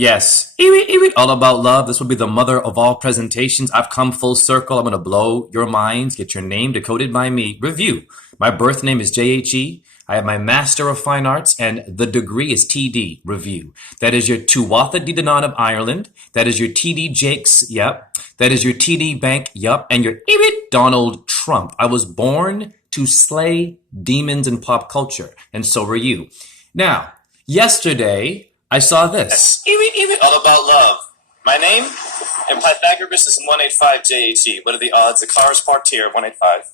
Yes. All about love. This will be the mother of all presentations. I've come full circle. I'm going to blow your minds. Get your name decoded by me. Review. My birth name is JHE. I have my Master of Fine Arts, and the degree is TD. Review. That is your Tuatha De Danann of Ireland. That is your TD Jakes. Yep. That is your TD Bank. Yep. And your Donald Trump. I was born to slay demons in pop culture, and so were you. Now, yesterday, I saw this. All about love. My name and Pythagoras is 185 JHE. What are the odds? The car is parked here, 185.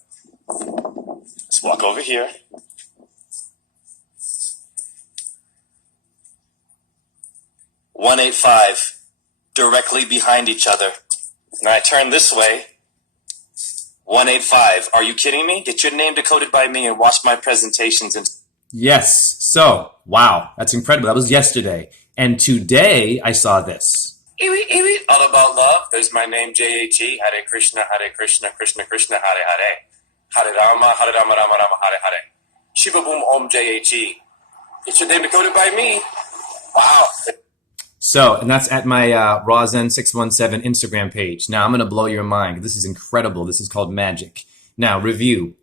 Let's walk over here. 185, directly behind each other. Now I turn this way. 185. Are you kidding me? Get your name decoded by me and watch my presentations. Yes. So, wow, that's incredible. That was yesterday. And today I saw this. All about love. There's my name, JHE. Hare Krishna, Krishna Krishna, Hare Hare. Hare Rama, Rama Rama, Hare Hare. Shiva Boom Om JHE. Get your name decoded by me. Wow. So, and that's at my Rozen617 Instagram page. Now, I'm going to blow your mind. This is incredible. This is called magic. Now, review.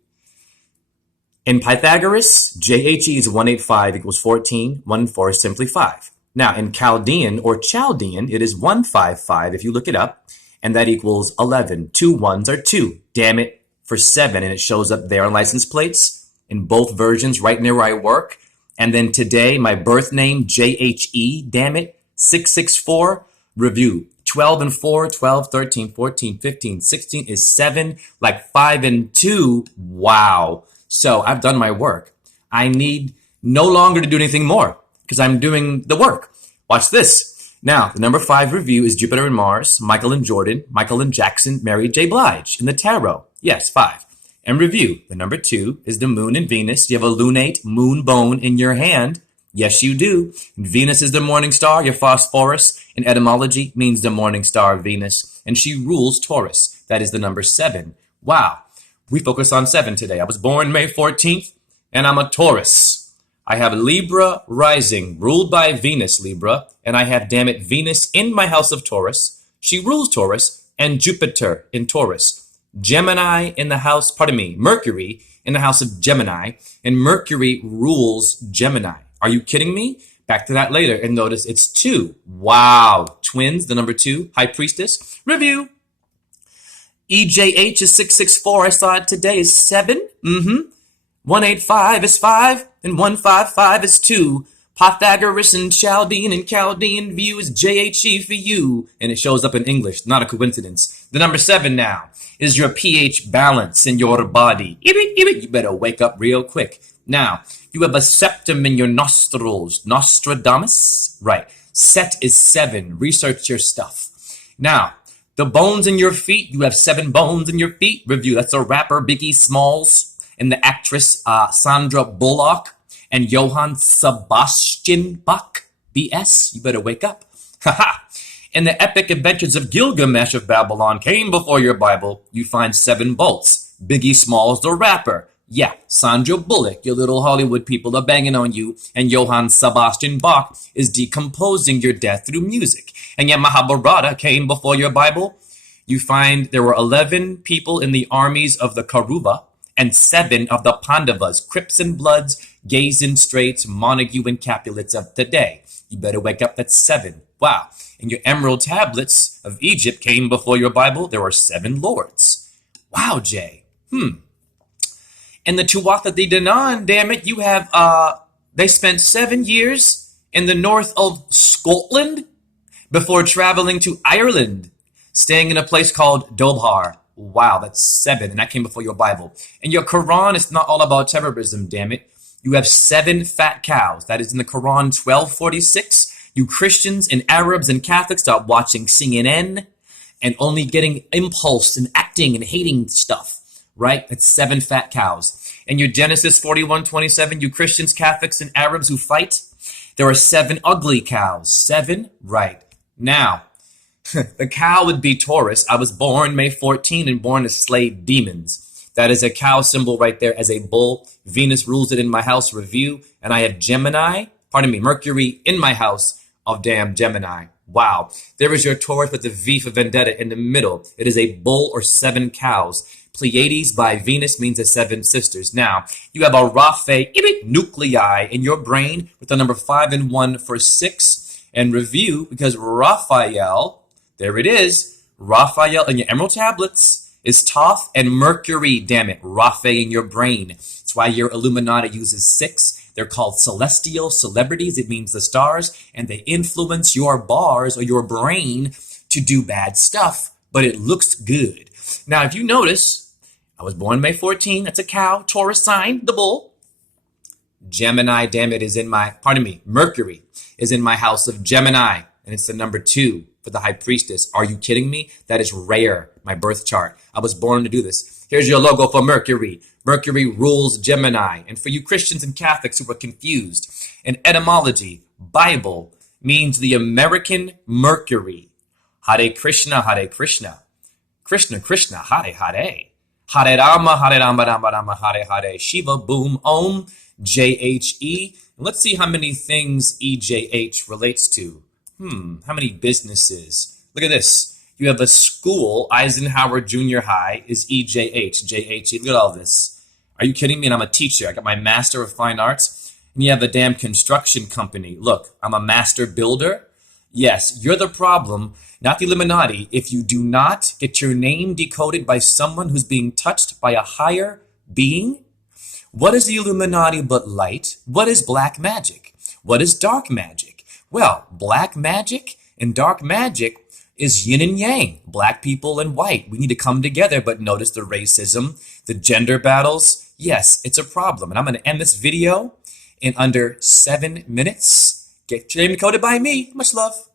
In Pythagoras, JHE is 185 equals 14. 1 and 4 is simply 5. Now, in Chaldean or Chaldean, it is 155 if you look it up, and that equals 11. 2 ones are 2. Damn it, for 7, and it shows up there on license plates in both versions right near where I work. And then today, my birth name, JHE, damn it, 664, review. 12 and 4, 12, 13, 14, 15, 16 is 7, like 5 and 2. Wow. So I've done my work. I need no longer to do anything more because I'm doing the work. Watch this. Now, the number 5 review is Jupiter and Mars, Michael and Jordan, Michael and Jackson, Mary J. Blige in the tarot. Yes, 5. And review. The number 2 is the Moon and Venus. You have a lunate moon bone in your hand. Yes, you do. Venus is the morning star, your Phosphorus. In etymology, means the morning star Venus. And she rules Taurus. That is the number 7. Wow. We focus on 7 today. I was born May 14th, and I'm a Taurus. I have Libra rising, ruled by Venus, Libra. And I have, damn it, Venus in my house of Taurus. She rules Taurus, and Jupiter in Taurus. Gemini in the house, Mercury in the house of Gemini. And Mercury rules Gemini. Are you kidding me? Back to that later. And notice it's 2. Wow. Twins, the number 2. High Priestess. Review. EJH is 664. I saw it today is 7. 185 is 5. And 155 is 2. Pythagoras and Chaldean view is JHE for you. And it shows up in English. Not a coincidence. The number 7 now is your pH balance in your body. You better wake up real quick. Now, you have a septum in your nostrils. Nostradamus? Right. Set is 7. Research your stuff. Now, the bones in your feet. You have 7 bones in your feet. Review. That's a rapper, Biggie Smalls. And the actress, Sandra Bullock. And Johann Sebastian Bach. BS. You better wake up. Haha. In the epic adventures of Gilgamesh of Babylon came before your Bible. You find 7 bolts. Biggie Smalls, the rapper. Yeah, Sandra Bullock, your little Hollywood people are banging on you, and Johann Sebastian Bach is decomposing your death through music. And yet Mahabharata came before your Bible. You find there were 11 people in the armies of the Kauruva and 7 of the Pandavas, Crips and Bloods, Gays and Straights, Montague and Capulets of today. You better wake up, that's 7. Wow. In your emerald tablets of Egypt came before your Bible. There are 7 lords. Wow, Jay. And the Tuatha De Danann, damn it, you have, they spent 7 years in the north of Scotland before traveling to Ireland, staying in a place called Dobhar. Wow, that's 7, and that came before your Bible. And your Quran is not all about terrorism, damn it. You have 7 fat cows. That is in the Quran 1246. You Christians and Arabs and Catholics stop watching CNN and only getting impulse and acting and hating stuff. Right? That's 7 fat cows. And your Genesis 41:27, you Christians, Catholics, and Arabs who fight, there are 7 ugly cows. 7? Right. Now, the cow would be Taurus. I was born May 14 and born to slay demons. That is a cow symbol right there as a bull. Venus rules it in my house, review. And I have Mercury in my house of damn Gemini. Wow. There is your Taurus with the V for Vendetta in the middle. It is a bull or 7 cows. Pleiades by Venus means the 7 sisters. Now, you have a Raphael nuclei in your brain with the number 5 and 1 for 6. And review, because Raphael, there it is, Raphael in your emerald tablets is Thoth and Mercury, damn it, Raphael in your brain. That's why your Illuminati uses 6. They're called celestial celebrities. It means the stars, and they influence your bars or your brain to do bad stuff, but it looks good. Now, if you notice, I was born May 14. That's a cow, Taurus sign, the bull. Gemini, damn it, is in my, Mercury is in my house of Gemini, and it's the number 2 for the high priestess. Are you kidding me? That is rare, my birth chart. I was born to do this. Here's your logo for Mercury. Mercury rules Gemini. And for you Christians and Catholics who are confused, in etymology, Bible means the American Mercury. Hare Krishna, Hare Krishna. Krishna, Krishna, Hare Hare. Hare Rama, Hare Rama, Rama Rama, Hare Hare. Shiva, boom, Om, J-H-E. And let's see how many things EJH relates to. How many businesses? Look at this. You have a school, Eisenhower Junior High is EJH, J-H-E. Look at all this. Are you kidding me? And I'm a teacher. I got my Master of Fine Arts. And you have a damn construction company. Look, I'm a master builder. Yes, you're the problem, not the Illuminati, if you do not get your name decoded by someone who's being touched by a higher being. What is the Illuminati but light? What is black magic? What is dark magic? Well, black magic and dark magic is yin and yang, black people and white. We need to come together, but notice the racism, the gender battles. Yes, it's a problem. And I'm going to end this video in under 7 minutes. Get your name decoded by me. Much love.